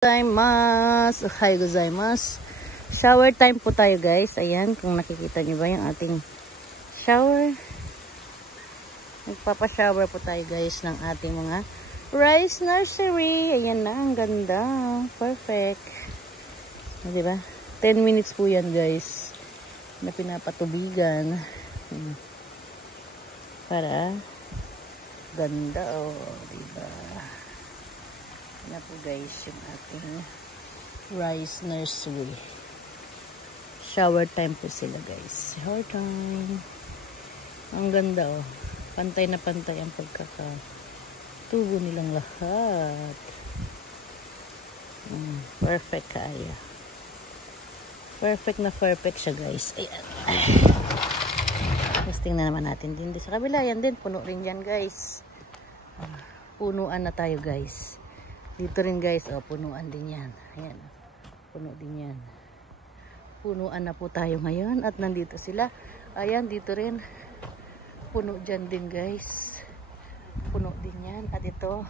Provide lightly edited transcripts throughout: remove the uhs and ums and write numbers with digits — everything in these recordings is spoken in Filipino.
Ohayo gozaimasu. Shower time po tayo guys. Ayan, kung nakikita niyo ba yung ating shower. Nagpapa-shower po tayo guys ng ating mga rice nursery. Ayan na, ang ganda. Perfect. Diba? 10 minutes po yan guys. Na pinapatubigan. Para ganda diba? Na po guys yung ating rice nursery. Shower time po sila guys. Shower time. Ang ganda Pantay na pantay ang pagkakatubo nilang lahat. Perfect kaya. Perfect na perfect siya guys. Ayan. Testing na naman natin din sa kabila. Yan din. Puno rin dyan guys. Punuan na tayo guys. Dito rin guys, punuan din yan. Ayan, puno din yan. Punuan na po tayo ngayon at nandito sila. Ayan, dito rin. Puno dyan din guys. Puno din yan. At ito,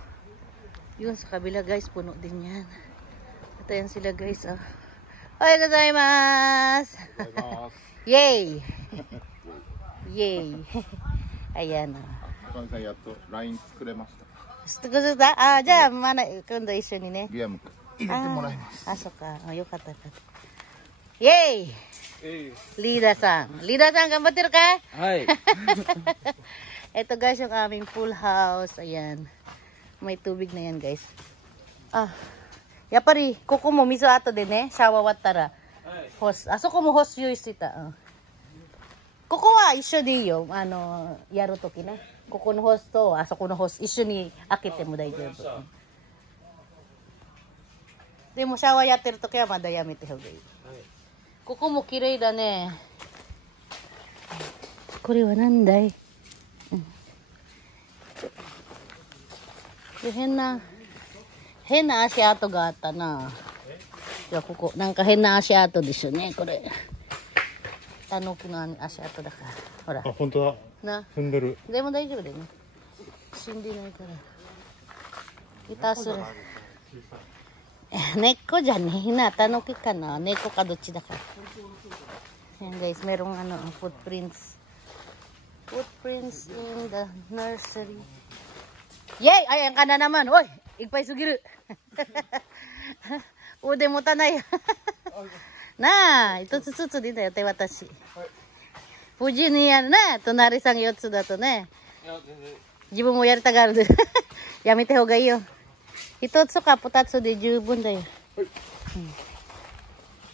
yun sa kabila guys, puno din yan. At ayan sila guys. Ohayo gozaimasu! Yay! Yay! Ayanやっと LINE 作れました。じゃあ、今度一緒にね。ゲーム入れてもらいます。そっか。よかった。イェイリーダーさん。リーダーさん、頑張ってるかい？はい。Ito guys, yung aming pool house. Ayan. May tubig na yan guys. Yapari, kuko mo miso ato din shawa wattara. Hose. Asoko mo hose use ita. Kuko wa issho de iyo. Yaru toki ne. ここのホスとあそこのホス一緒に開けても大丈夫。でもシャワーやってるときはまだやめてほうがいい。ここも綺麗だね。これはなんだい？で変な足跡があったな。じゃあここなんか変な足跡でしょねこれ。タヌキの足跡だから。ほら。本当だ。な踏んでる。でも大丈夫だよね。死んでないから。いたする。根っこじゃねえな。タヌキかな。根っこかどっちだから。Yan guys, merong footprints. Footprints in the nursery. Yay! Ayan ka na naman. Oy! Igpay sugiru. Ude mo tanay. Na! Ito tsutsu din tayo. Tay watashi. 無事にやるね。隣さん4つだとね。自分もやりたがる。やめた方がいいよ。1つか2つで十分だよ。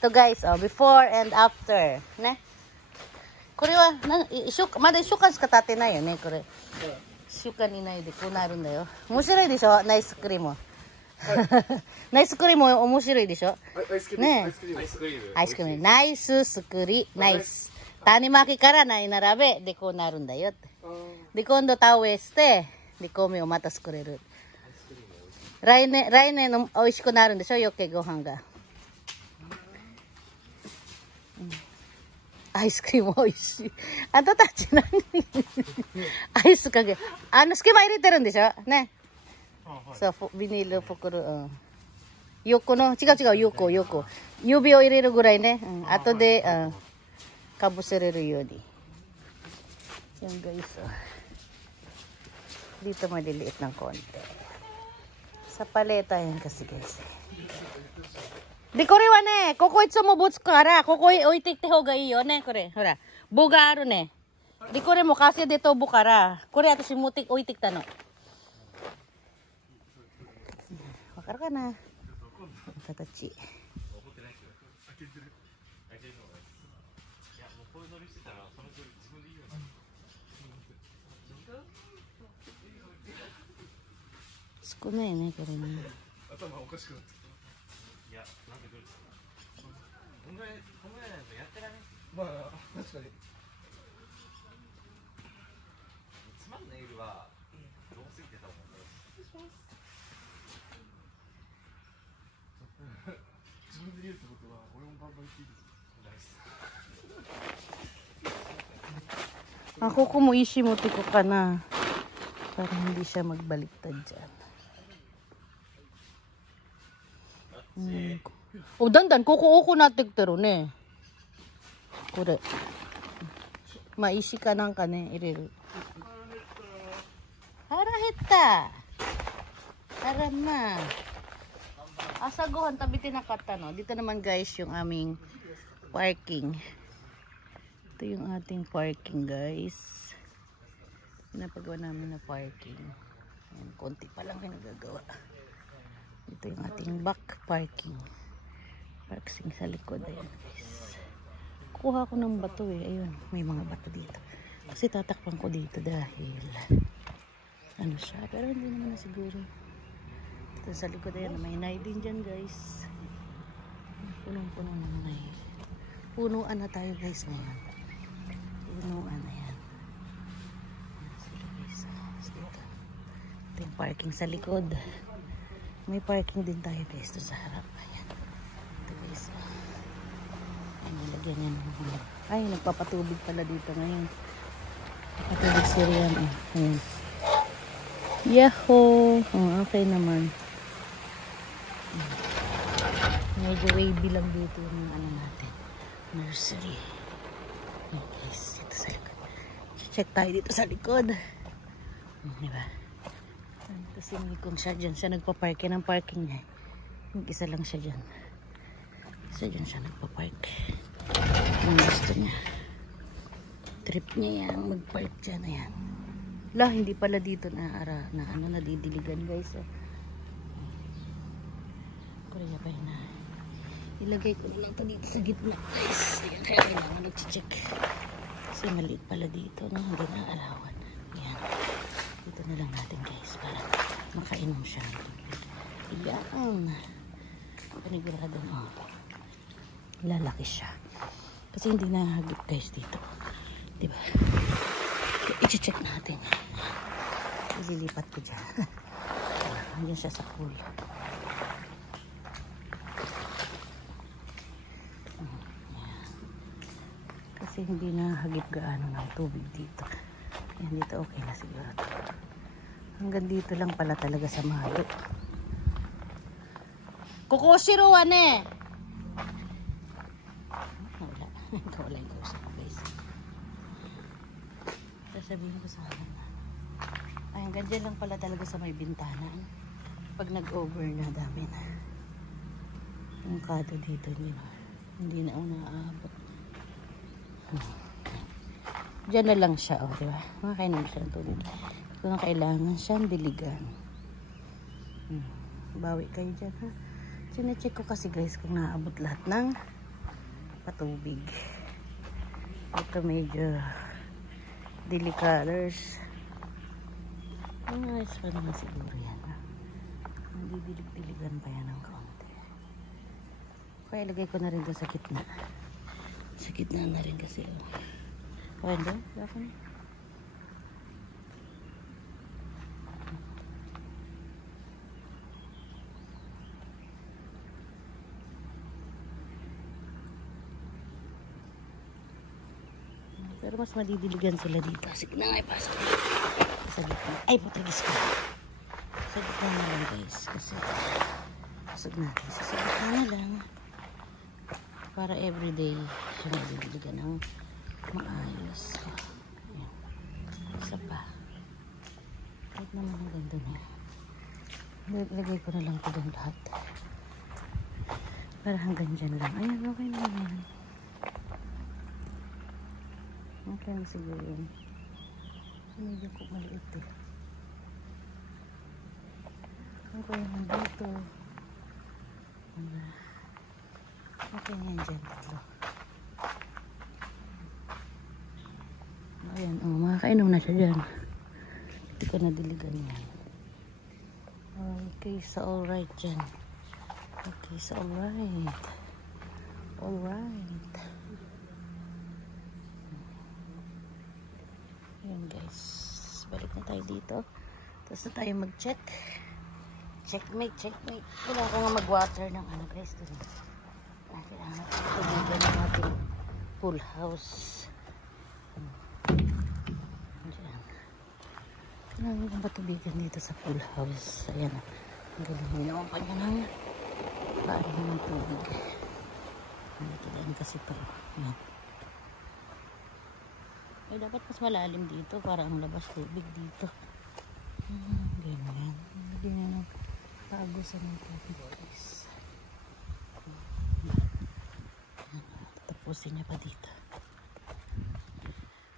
と、guys, before and after. ね。これは、まだ1週間しか経ってないよね、これ。1週間以内でこうなるんだよ。面白いでしょ、ナイスクリーム。ナイスクリーム面白いでしょ。ね。アイスクリーム。ナイススクリ、ナイス。種まきからない並べでこうなるんだよって。で今度田植えしてで米をまた作れる。来年の美味しくなるんでしょ余計ご飯が。アイスクリーム美味しい。あんたたち何アイスかけ隙間入れてるんでしょね。そうビニール袋。横の違う横指を入れるぐらいね。後でかぶせれるように。Yan guys. Dito maliliit ng konti. Sa paleta yan kasi guys. Diこれはね、ここいつもぶつからここ置いていった方がいいよねこれ。ほら、棒があるね。でこれも風で飛ぶから、これ私置いてきたの。わかるかな？形。少ないねこれね。頭おかしくなってきた。いや、なんでどうですか。こんぐらいないとやってられん。まあ確かに。つまんないネイルはどうすぎてたもんね。自分で言うってことは俺もバンバン言っていいですか。Ako ko mo ishi-mote ko ka na para hindi siya magbaliktad dyan. O dandan, kuko na tigtero ne. Kure. Maishi ka nang ka ne, iriru. Harahita. Harama. Asagohan, tabi tinakata, no? Dito naman guys, yung aming parking. Ito yung ating parking, guys. Pinapagawa namin na parking. Ayan, konti pa lang pinagagawa. Ito yung ating back parking. Parking sa likod. Ayan, guys. Kuha ko ng bato eh. Ayun, may mga bato dito. Kasi tatakpan ko dito dahil ano siya. Pero hindi naman na siguro. Ito sa likod. Ayan, may nay din dyan, guys. Punong-puno ng nay. Punuan na tayo, guys, ngayon. Punuan na yan. Ito yung parking sa likod. May parking din tayo, guys, doon sa harap. Ayan. Ito, guys. Nilagyan yan. Ay, nagpapatubig pala dito ngayon. Nagpapatubig si Rian. Ayan. Yahoo! Oh, okay naman. Medyo wavy lang dito yung ano natin. Nursery. Ayan, guys. Dito sa likod. Check tayo dito sa likod. Diba? Kasi kung siya dyan, siya nagpa-park. Yan ang parking niya. Isa lang siya dyan. Isa dyan siya nagpa-park. Ang gusto niya. Trip niya yan. Mag-park dyan. Ayan. Lah, hindi pala dito na ano, nadidiligan, guys. Kaya pa na. Ilagay ko na lang ito dito sa gitna, guys. Ayan, kaya kailangan nag-check. Kasi maliit pala dito. No? Hindi na alawan. Ayan. Dito na lang natin, guys. Para makainom siya. Iyan. Panigurado, oh. Lalaki siya. Kasi hindi nahagip, guys, dito. Diba? I-check natin. Ililipat ko dyan. Ayan siya sa pool. Kasi hindi nahagip gaano ng tubig dito. Ayan, dito okay na siguro. Hanggang dito lang pala talaga sa malo. Kukusiruan eh! Wala. Wala yung kausap ko, guys. Sasabihin ko sa akin. Ay, hanggang dyan lang pala talaga sa may bintana. Pag nag-over na, dami na. Yung kado dito, hindi na ako naaabot. Diyan na lang siya, oh, diba? Makakainom siya ng tubig. Kung kailangan siyang diligan. Bawi kayo dyan, ha? Sine-check ko kasi, guys, kung naaabot lahat ng patubig. Ito medyo delicators. Ayos pa naman siguro yan, ha? Didilig-diligan pa yan ng konti. Kaya ilagay ko na rin doon sa gitna. Sa gitna na rin kasi, oh. Okay, doon? Ako na. Pero mas madidiligan sila dito. Sige na nga, ipasok na. Sa gitna. Ay, putrigis ko. Sa gitna na lang, guys. Kasi pasok natin. Sa gitna na lang. Para everyday siya madidiligan ng maayos. Ayan. Isa pa. Kahit naman ang ganda na. Lagay ko na lang ito doon lahat. Para hanggang dyan lang. Ayan, okay na yan. Okay na siguro yun. Medyo ko maliit eh. Okay naman dito. Okay na yan dyan. Tatlo. Ayan, oh, makakainom na siya dyan. Hindi ko nadiligan yan. Okay, so alright dyan. Okay, so alright. Alright. Ayan, guys. Balik na tayo dito. Tapos na tayo mag-check. Checkmate, checkmate. Wala ko nga mag-water ng ano, guys. Kailangan natin tubugan ng ating pool house. Kailangan kong patubigan dito sa pool house. Ayan. Ang galing naman pa niya ng Paano ng tubig. Dito lang kasi ito. Yan. Ay, dapat mas malalim dito para ang labas tubig dito. Ganyan. Hindi na nagpagusan ng tubig guys. Tapusin niya pa dito.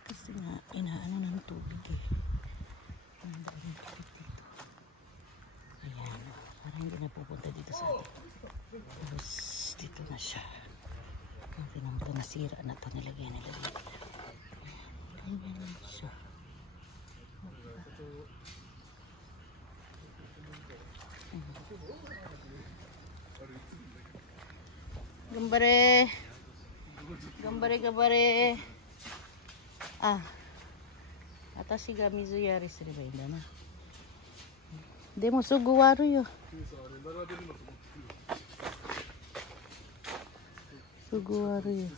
Kasi nga, inaano ng tubig eh. Ang dami tubig dito. Ayan. Parang hindi na pupunta dito sa atin. Tapos, dito na siya. Ang pinamata nasira na ito nilagay nila dito. Ayan siya. Gambare. Gambare. Ah. Atashi ga mizu yari sureばいいんだな。でもすぐ終わるよ。すぐ終わるよ。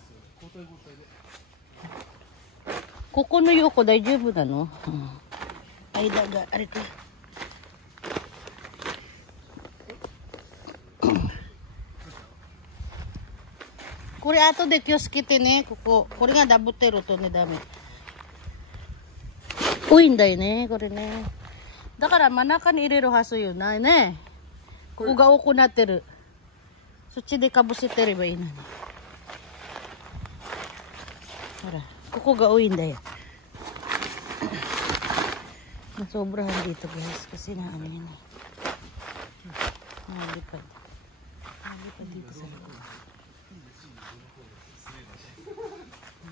ここの横大丈夫なの？間があれか。これ後で気をつけてね。これがダブってるとねダメ。多いんだよねこれね。だから真ん中に入れるはずよないね。ここが多くなってる。そっちでかぶせてればいいのに。ほら、ここが多いんだよ。Sobrahan dito guys kasi na ano yun. Nalipad. Nalipad dito sa likod.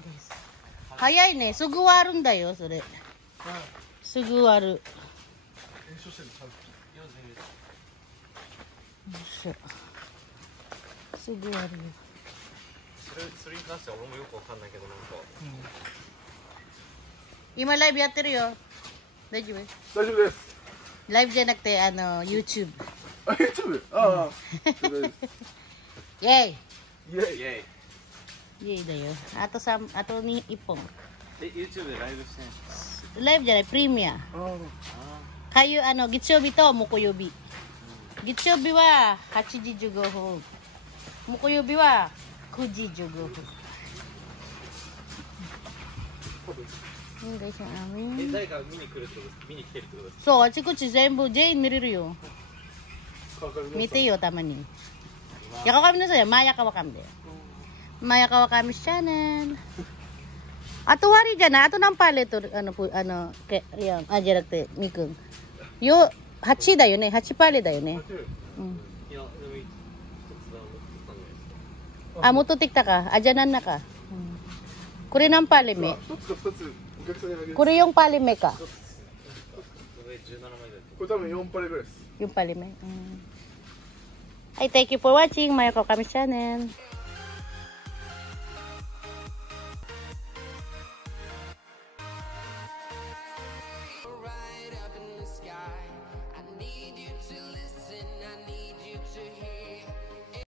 Guys. Hayay ne. Suguwaru da yo, sore. Suguwaru. Suguwaru. それに関しては俺もよくわかんないけどなんか。今ライブやってるよ。大丈夫？大丈夫です。ライブじゃなくてYouTube。あ、YouTube。ああ。イェイ。イェイ。イェイだよ。あと1本。YouTube でライブしてんの？ライブじゃない、プレミア。月曜日と木曜日。月曜日は8時15分。木曜日は9時15分。guys, ang amin. 誰か見に来てるってことですか？ そう、あちこち全員見れるよ。見てよ、たまに。Yaka kami na sa'yo. Maya Kawakami din. Maya Kawakami channel. Ato wari dyan na. Ato nang palit. Yan. Diyan nagte. Mikung. 8だよね。8パレだよね。うん。いや、でも一つだわかんないです。あ、元ってきたか。あ、じゃなんなか。これ何パレ目？これ4パレ目か。これ17枚だよ。これ多分4パレぐらいです。4パレ目。はい、thank you for watching. Maya Kawakami channel.